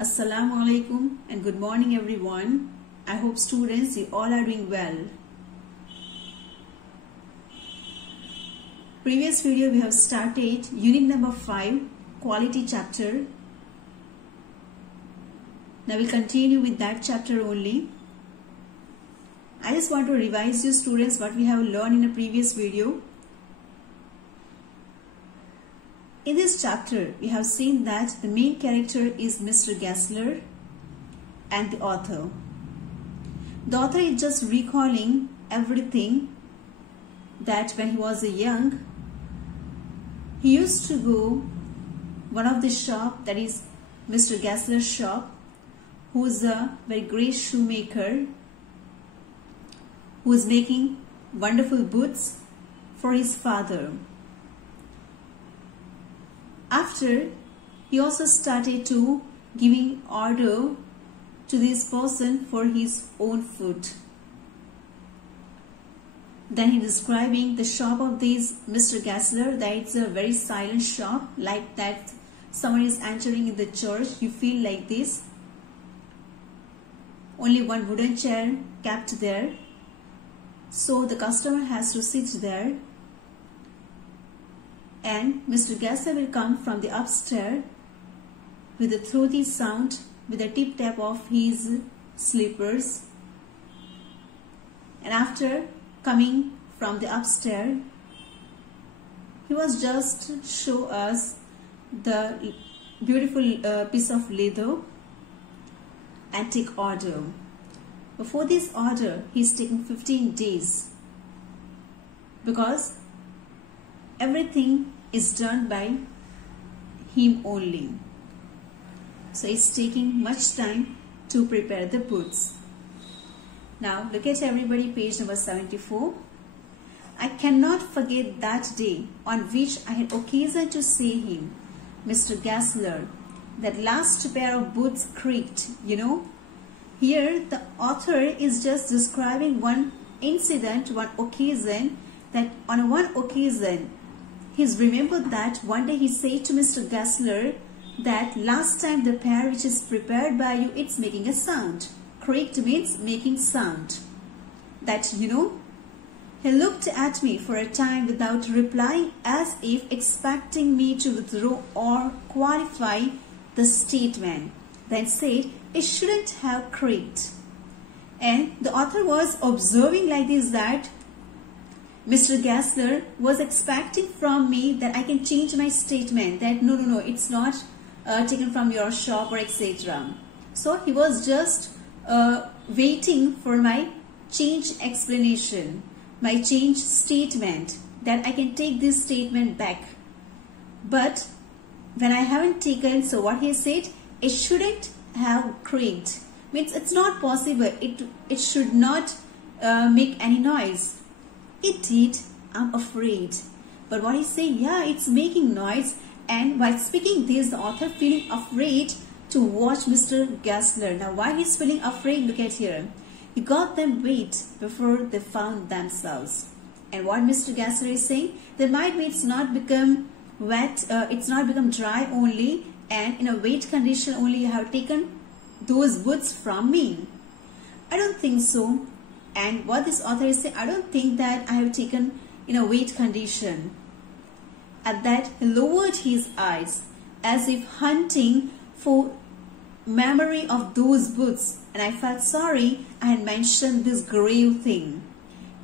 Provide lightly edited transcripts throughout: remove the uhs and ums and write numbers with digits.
Assalamu alaikum and good morning everyone. I hope students you all are doing well. Previous video we have started unit number 5 quality chapter. Now we continue with that chapter only. I just want to revise you students what we have learned in a previous video. In this chapter, we have seen that the main character is Mr. Gessler and the author. The author is just recalling everything that when he was young, he used to go one of the shop, that is Mr. Gessler's shop, who is a very great shoemaker, who is making wonderful boots for his father. After, he also started to giving order to this person for his own food. Then he describing the shop of this Mr. Gessler, that it's a very silent shop, like that someone is entering in the church, you feel like this. Only one wooden chair kept there, so the customer has to sit there. And Mr. Gessler will come from the upstairs with a throaty sound, with a tip tap of his slippers. And after coming from the upstairs, he was just show us the beautiful piece of leather and take order. Before this order, he is taking 15 days because everything is done by him only. So it's taking much time to prepare the boots. Now look at everybody, page number 74. I cannot forget that day on which I had occasion to see him, Mr. Gessler. That last pair of boots creaked, you know. Here the author is just describing one incident, one occasion, that on one occasion he's remembered that one day he said to Mr. Gessler that last time the pair which is prepared by you, it's making a sound. Creaked means making sound. That, you know. He looked at me for a time without replying, as if expecting me to withdraw or qualify the statement. Then said, it shouldn't have creaked. And the author was observing like this, that Mr. Gessler was expecting from me that I can change my statement, that no, it's not taken from your shop or etc. So he was just waiting for my change explanation, my change statement, that I can take this statement back. But when I haven't taken, so what he said, it shouldn't have creaked. Means it's not possible. It should not make any noise. It did, I'm afraid. But what he say, yeah, it's making noise. And while speaking this, the author feeling afraid to watch Mr. Gessler. Now why he's feeling afraid, look at here. He got them wet before they found themselves. And what Mr. Gessler is saying, there might be it's not become wet, it's not become dry only, and in a wet condition only you have taken those boots from me. I don't think so. And what this author is saying, I don't think that I have taken in a wet condition. At that, he lowered his eyes as if hunting for memory of those boots. And I felt sorry I had mentioned this grave thing.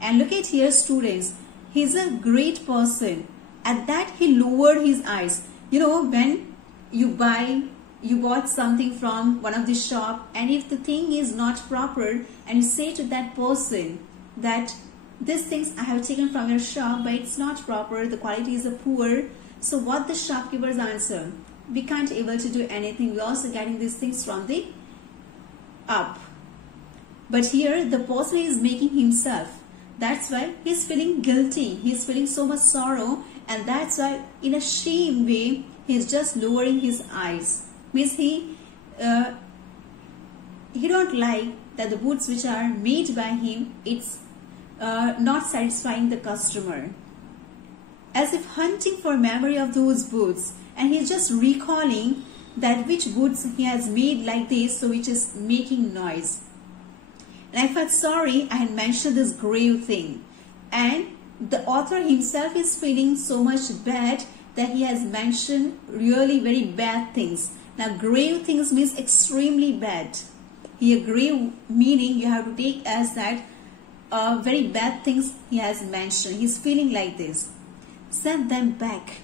And look at here, students. He's a great person. At that, he lowered his eyes. You know, when you bought something from one of the shop, and if the thing is not proper, and you say to that person that these things I have taken from your shop, but it's not proper, the quality is poor. So what the shopkeepers answer? We can't able to do anything. We also getting these things from the up. But here the person is making himself. That's why he's feeling guilty. He's feeling so much sorrow, and that's why in a shame way he's just lowering his eyes. Means he don't like that the boots which are made by him, it's not satisfying the customer. As if hunting for memory of those boots, and he's just recalling that which boots he has made like this, so which is making noise. And I felt sorry I had mentioned this grave thing. And the author himself is feeling so much bad that he has mentioned really very bad things. Now grave things means extremely bad. Here grave meaning you have to take as that very bad things he has mentioned. He's feeling like this. Send them back.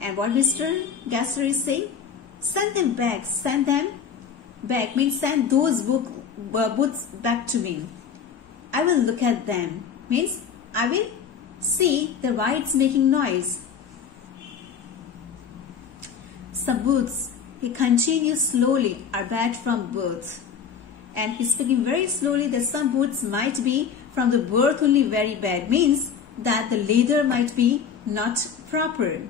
And what Mr. Gasser is saying? Send them back. Send them back means send those books back to me. I will look at them. Means I will see the why it's making noise. Some boots, he continues slowly, are bad from birth. And he's speaking very slowly that some boots might be from the birth only very bad. Means that the leather might be not proper.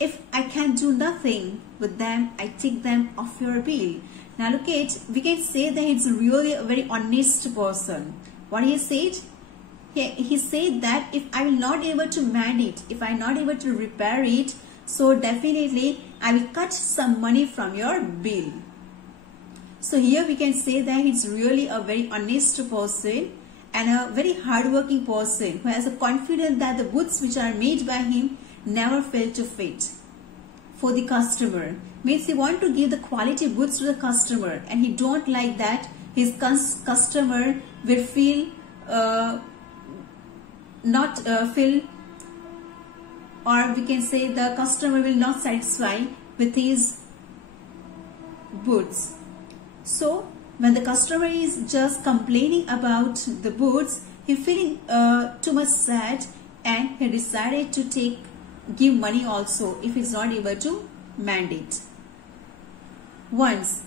If I can do nothing with them, I take them off your bill. Now look at, we can say that it's really a very honest person. What he said? He said that if I will not able to mend it, if I am not able to repair it, so definitely I will cut some money from your bill. So here we can say that he's really a very honest person and a very hardworking person who has a confidence that the boots which are made by him never fail to fit for the customer. Means he want to give the quality boots to the customer, and he don't like that his customer will feel or we can say the customer will not satisfy with his boots. So when the customer is just complaining about the boots, he feeling too much sad, and he decided to give money also if he's not able to mend it. Once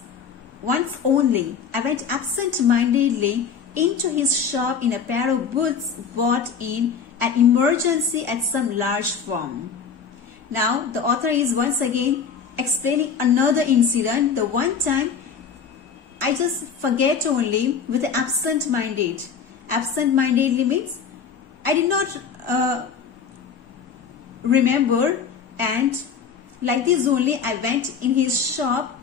only, I went absent-mindedly into his shop in a pair of boots bought in an emergency at some large firm. Now the author is once again explaining another incident. The one time I just forget only with the absent-minded. Absent-mindedly means I did not remember, and like this only I went in his shop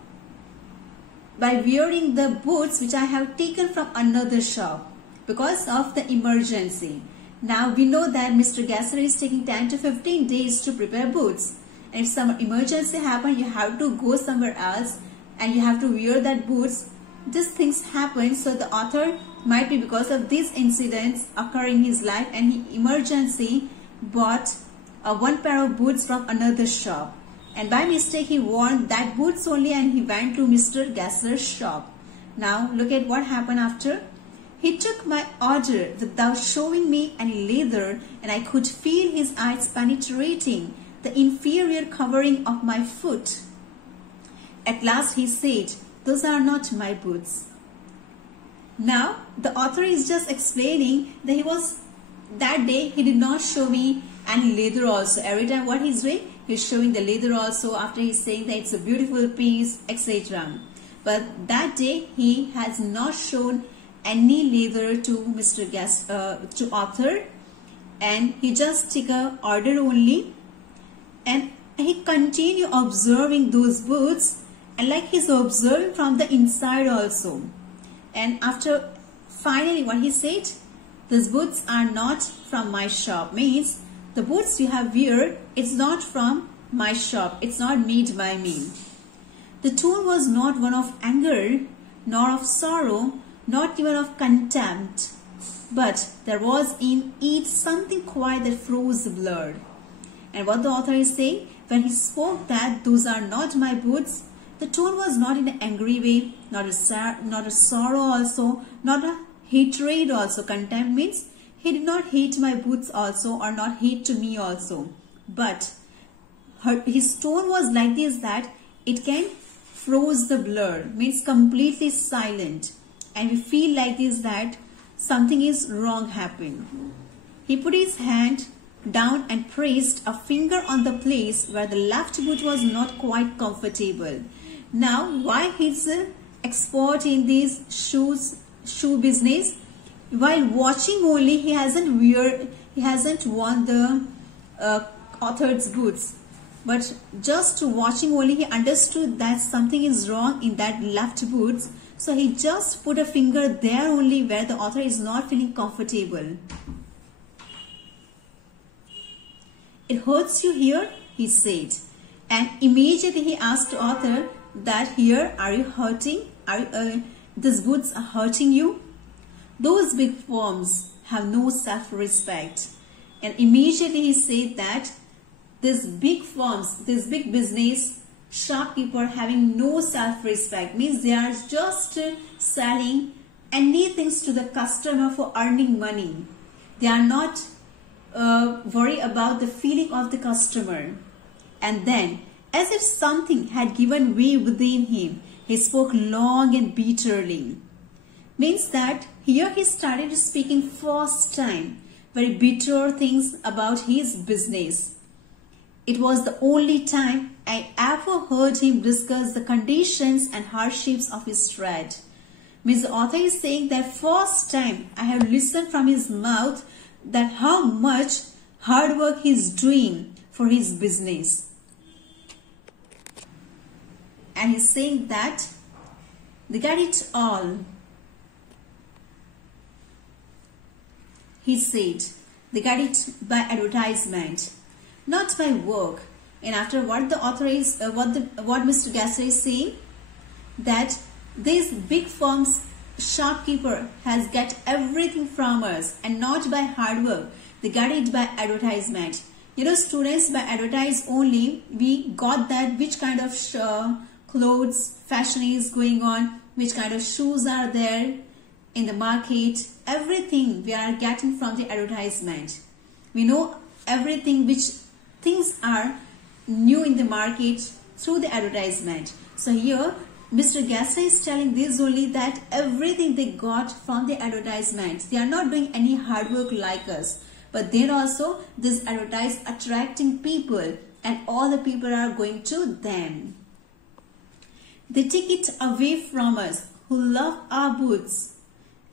by wearing the boots which I have taken from another shop because of the emergency. Now we know that Mr. Gasser is taking 10 to 15 days to prepare boots, and if some emergency happens, you have to go somewhere else and you have to wear that boots. These things happen, so the author might be because of these incidents occurring in his life, and he emergency bought one pair of boots from another shop, and by mistake he worn that boots only, and he went to Mr. Gasser's shop. Now look at what happened after. He took my order without showing me any leather, and I could feel his eyes penetrating the inferior covering of my foot. At last he said, "Those are not my boots." Now the author is just explaining that that day he did not show me any leather also. Every time what he's doing, he's showing the leather also after he's saying that it's a beautiful piece, etc. But that day he has not shown any leather to to author, and he just took a order only, and he continued observing those boots, and like he's observing from the inside also. And after finally what he said, "These boots are not from my shop," means the boots you have wear, it's not from my shop, it's not made by me. The tone was not one of anger, nor of sorrow, not even of contempt, but there was in it something quiet that froze the blood. And what the author is saying, when he spoke that "those are not my boots," the tone was not in an angry way, not a sorrow also, not a hatred also. Contempt means he did not hate my boots also, or not hate to me also, but his tone was like this, that it can froze the blood, means completely silent, and we feel like this that something is wrong happened. He put his hand down and pressed a finger on the place where the left boot was not quite comfortable. Now why he's expert in these shoe business? While watching only, he hasn't worn the author's boots. but just watching only he understood that something is wrong in that left boots. So he just put a finger there only where the author is not feeling comfortable. "It hurts you here?" he said. And immediately he asked the author that, "Here, are you hurting? These boots are hurting you?" Those big firms have no self-respect. And immediately he said that these big firms, this big business shopkeeper having no self-respect, means they are just selling anything to the customer for earning money. They are not worried about the feeling of the customer. And then, as if something had given way within him, he spoke long and bitterly. Means that here he started speaking first time very bitter things about his business. It was the only time I ever heard him discuss the conditions and hardships of his trade. Means the author is saying that first time I have listened from his mouth that how much hard work he is doing for his business. And he's saying that they got it all. He said, they got it by advertisement, not by work. And after what the author is, what Mr. Gessler is saying, that these big firms shopkeeper has got everything from us and not by hard work. They got it by advertisement. You know, students, by advertise only, we got that which kind of clothes, fashion is going on, which kind of shoes are there in the market. Everything we are getting from the advertisement. We know everything which things are new in the market through the advertisement. So here Mr. Gessler is telling this only, that everything they got from the advertisement. They are not doing any hard work like us. But then also this advertise attracting people and all the people are going to them. They take it away from us who love our boots.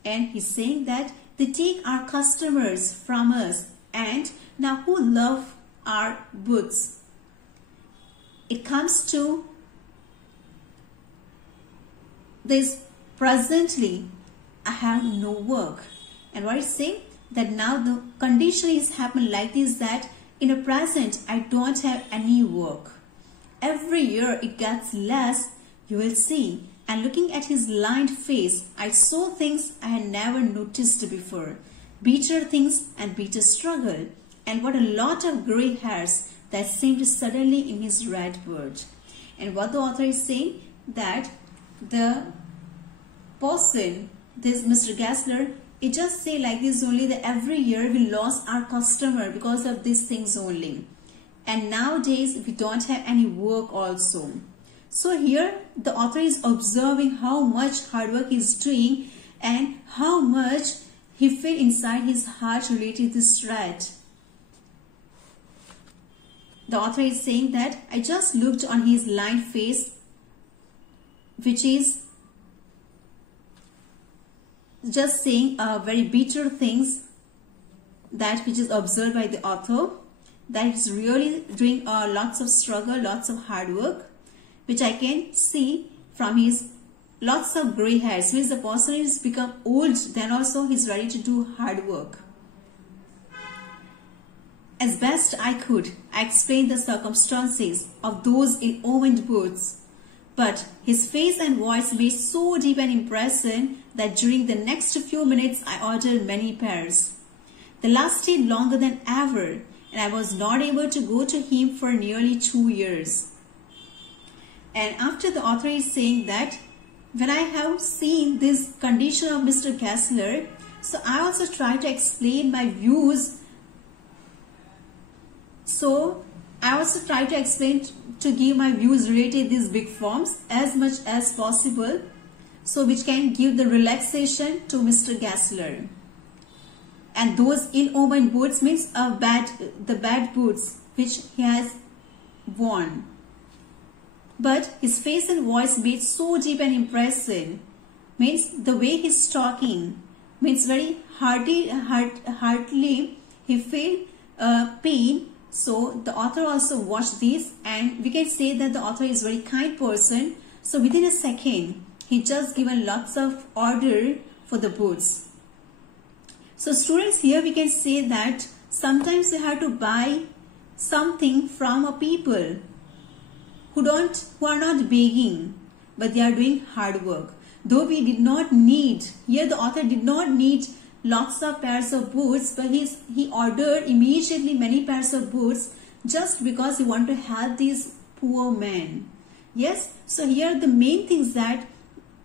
And he's saying that they take our customers from us and now who love our boots. It comes to this: presently I have no work. And what is saying? That now the condition is happened like this, that in a present I don't have any work. Every year it gets less, you will see. And looking at his lined face, I saw things I had never noticed before. Bitter things and bitter struggle. And what a lot of grey hairs that seemed suddenly in his red beard. And what the author is saying, that the person, this Mr. Gessler, it just say like this only, that every year we lost our customer because of these things only. And nowadays we don't have any work also. So here the author is observing how much hard work he is doing and how much he feel inside his heart related to this threat. The author is saying that I just looked on his lined face, which is just saying very bitter things, that which is observed by the author, that is really doing lots of struggle, lots of hard work, which I can see from his lots of grey hairs. Means the person is become old, then also he's ready to do hard work. As best I could, I explained the circumstances of those in owned boots. But his face and voice made so deep an impression that during the next few minutes I ordered many pairs. They lasted longer than ever, and I was not able to go to him for nearly 2 years. And after the author is saying that when I have seen this condition of Mr. Gessler, so I also try to explain my views. So I also try to explain, to give my views related to these big firms as much as possible, so which can give the relaxation to Mr. Gessler. And those ill-omened boots means the bad boots which he has worn. But his face and voice made so deep an impression, means the way he's talking, means very heartily he felt pain. So the author also watched this, and we can say that the author is very kind person. So within a second, he just given lots of order for the boots. So students, here we can say that sometimes we have to buy something from a people who are not begging, but they are doing hard work. Though we did not need, here the author did not need lots of pairs of boots, but he ordered immediately many pairs of boots just because he wanted to help these poor men. Yes, so here the main thing is that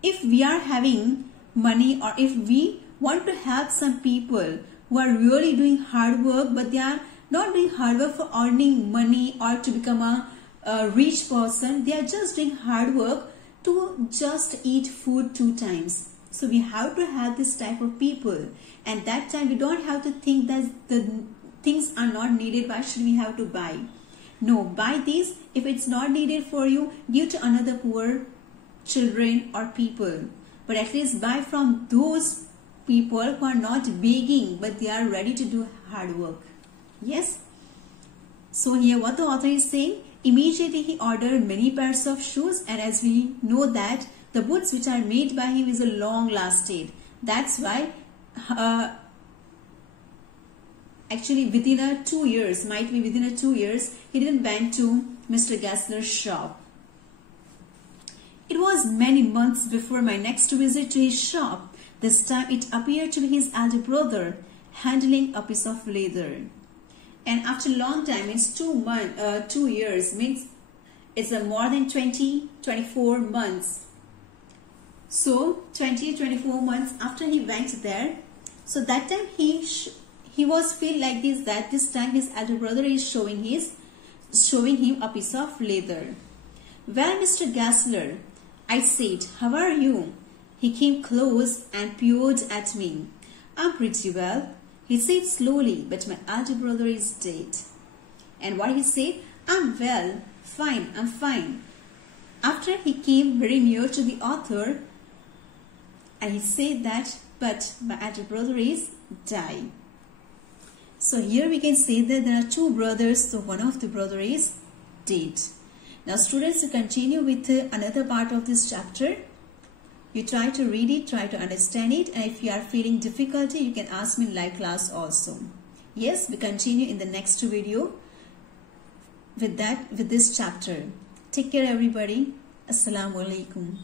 if we are having money, or if we want to help some people who are really doing hard work, but they are not doing hard work for earning money or to become a rich person, they are just doing hard work to just eat food 2 times. So we have to have this type of people, and that time we don't have to think that the things are not needed, why should we have to buy? No, buy these. If it's not needed for you, give to another poor children or people, but at least buy from those people who are not begging, but they are ready to do hard work. Yes. So here what the author is saying, immediately he ordered many pairs of shoes, and as we know that the boots which are made by him is a long lasted. That's why actually within 2 years, might be within 2 years, he didn't went to Mr. Gessler's shop. It was many months before my next visit to his shop. This time it appeared to be his elder brother handling a piece of leather. And after a long time, means 2 years, means it's more than 24 months. So 24 months after he went there, so that time he was feel like this, that this time his elder brother is showing him a piece of leather. Well, Mr. Gessler, I said, how are you? He came close and peered at me. I'm pretty well, he said slowly, but my elder brother is dead. And what he said? I'm well, fine, I'm fine. After he came very near to the author, and he said that, but my elder brother is died. So here we can say that there are 2 brothers, so one of the brother is dead. Now students, to continue with another part of this chapter, you try to read it, try to understand it, and if you are feeling difficulty, you can ask me in live class also. Yes, we continue in the next video with this chapter. Take care everybody. Assalamu alaikum.